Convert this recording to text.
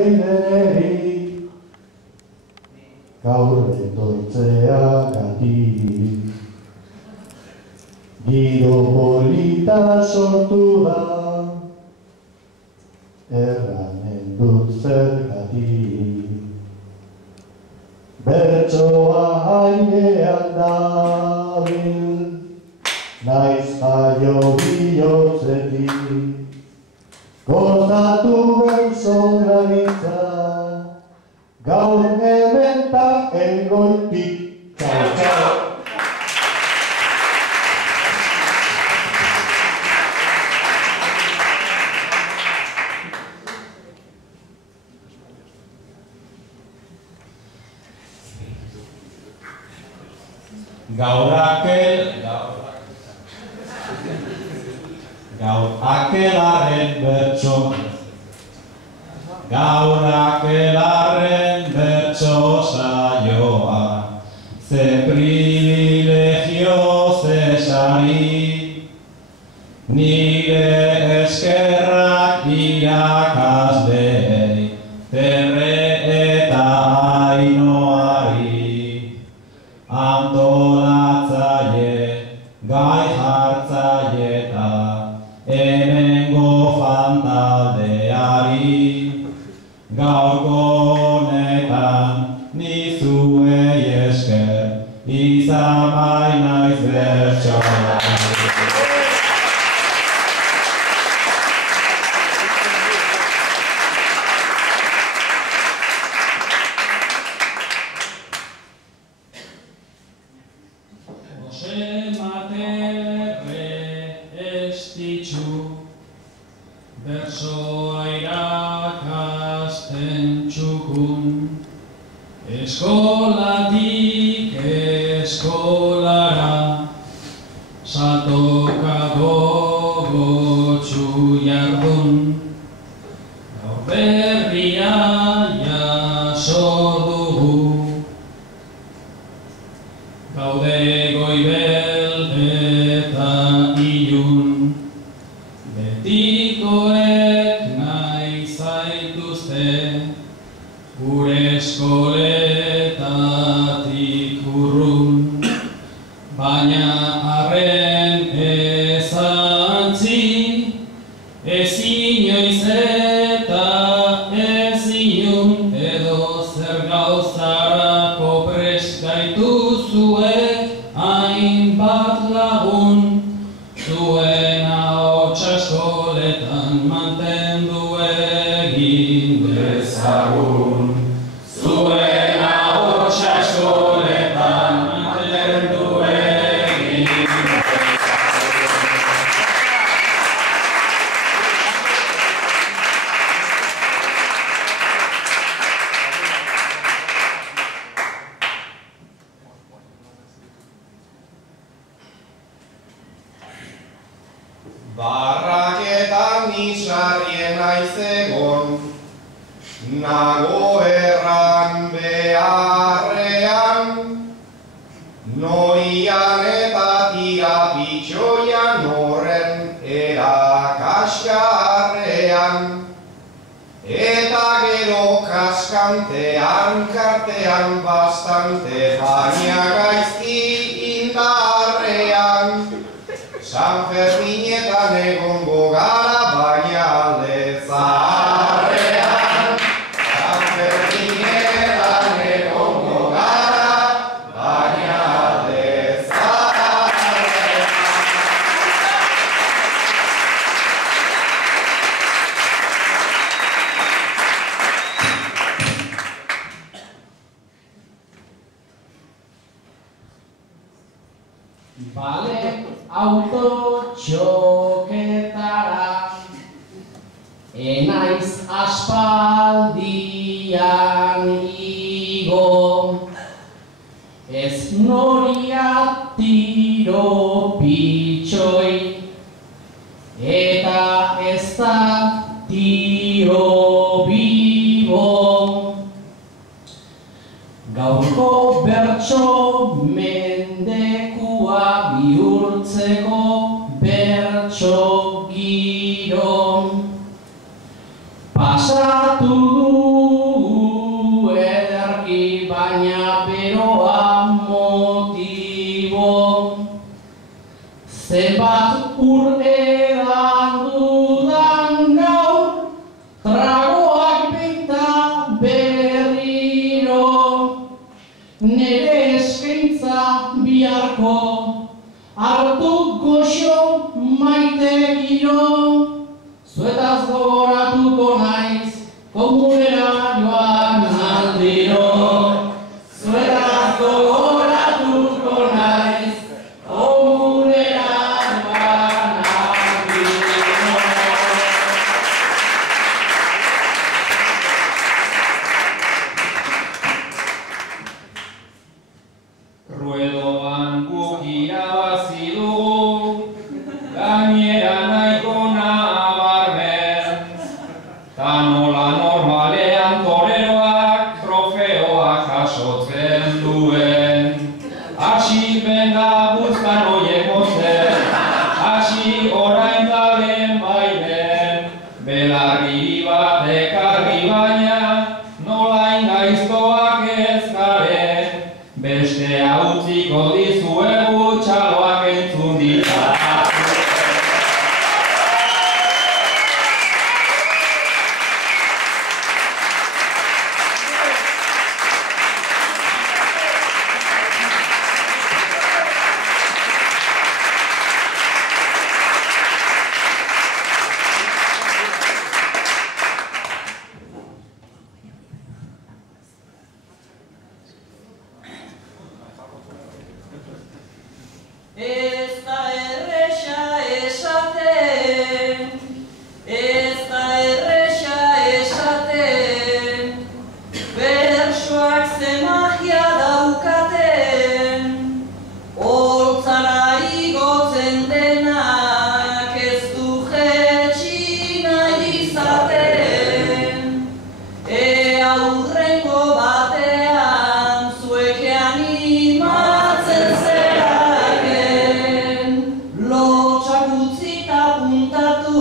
airerik, gaur etortzeagatik. Giro polita sortu da, erranen dut zergatik. Bertsoa airean dabil, naiz jaio bihotzetik. Gozatu bertson gabiltza, gaur hemen ta elgoitik. Txau, txau! Gaur akelarren bertso, gaur akelarren bertso saioa, ze privilegio, ze sari, nire eskerrak irakasleei, Terre eta Ainoari, antolatzaile, gai jartzaile eta hemengo fantaldeari. Gaurko honetan nizuei esker, izan bainaiz bertsolari. Bersoa irakasten txukun, eskolatik eskolara, saltoka gogotsu jardun, gaur berria jaso dugu, gaude goibel eta ilun, betikoek nahi zaituzte, gure eskoletatik urrun, baina arren ezantzi, ez inoiz eta ez inun, edo zer gauzarako prest gaituzue, hainbat lagun, zuen ahotsa eskoletan mantendu egin dezagun. Zuen ahotsa eskoletan mantendu egin Barraketan nisarrien naiz egon, nago erran beharrean, noian eta tirapitxoian horren erakasgarrean, eta gero kaskantean kartean bastante, baina gaizki indarrean. San Ferminetan egongo gara, baina alde zaharrean. San Ferminetan egongo gara, baina alde zaharrean. Bale autotxoketara, enaiz aspaldian igo, ez noria tiro pitxoi, eta ez da tiro bibo. Gaurko bertso mendekua bihurtzeko bertso giro, pasatu komunera joan aldiro, zuetaz gogoratuko naiz, komunera joan aldiro. Ruedoan guk irabazi dugu, gainera nahiko nabarmen, ta nola normalean toreroak trofeoak jasotzen duen. Hasi benga buskan oiek mozen, hasi orain da lehen baimen, belarri bat ekarri baina nola ingaiztoak ez garen, bestea utziko dizuegu txaloak entzun dira. Ez da erresa esaten, ez da erresa esaten, bersoak ze magia daukaten, holtzara igotzen denak ez du jetxi nahi izaten, aurrengo batean zuek animatzen zeraken, lotxak utzita puntatu